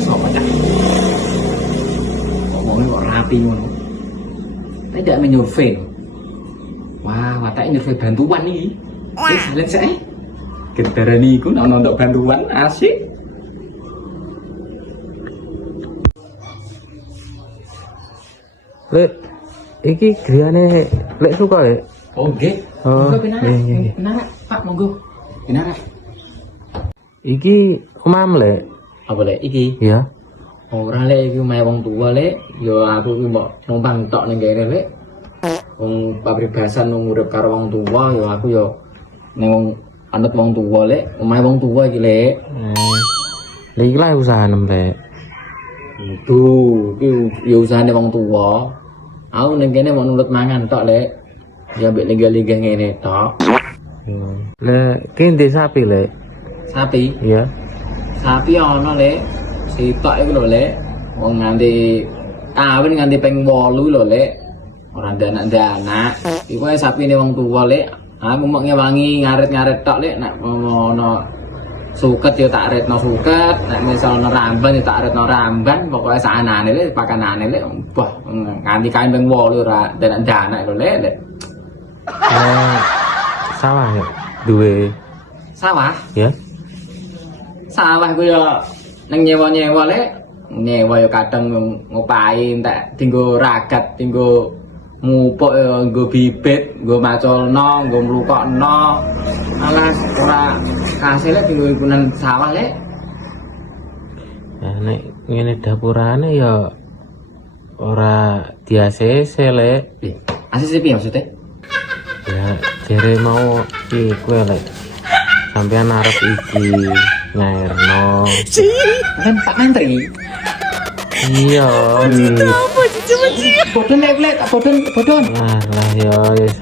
sapa cak? Kok ngomong kok rapi ngono. Tidak menyurvei. Wah, watake nyurvei bantuan iki. Salen sik. Gendarani iku nek untuk bantuan asik. Lek iki griyane lek suka lek. Oh, nggih. Oh, Monggo pinara. iya, iya. Pinara, Pak, monggo. Pinara. Iki omam lek. Apa lek iki? Ya. Ora lek iki omahe wong tuwa lek, ya aku ki mbok numpang tok ning kene lek. Wong pabribasan urip karo wong tuwa ya aku ya ning wong anut wong tuwa lek, omahe wong tuwa iki lek. Lek iki lah usahanem lek. Itu ki ya usahane wong tuwa. Aku ning kene mau nurut mangan tok lek. Ya mbek liga-liga ngene tok. Lek ki sapi lek. Sapi, Ya. sapi ana lek. Sitok iku lho lek. Wong nganti kawin nganti ping 8 lho lek. Ora anak-anak. Iku ae sapine wong tuwa lek. Aku mok ngewangi ngarit-ngarit tok lek nek ono suket ya tak retno suket, nek misal ono ramban ya tak retno ramban, pokoke sakanane lek pakanane lek wah nganti kae ping 8 ora anak-anak lho lek. Sawah ya. Duwe Sawah, ya. sawah ku ya ning nyewa-nyewa lek. Nyewa ya kadang ngopahi entek dienggo ragat, dienggo mupuk ya nggo bibit, nggo maculno, nggo mlukokno. Alas ora kasil lek dienggo ikunan sawah lek. Ya nek ngene dapurane ya ora di-ACC lek. ACC piye maksudnya? Ya jere mau iku lek. Sampeyan arep iki nyairno. Kan Pak Menteri. Iya. Bodon lek tak bodon. Lah ya wis.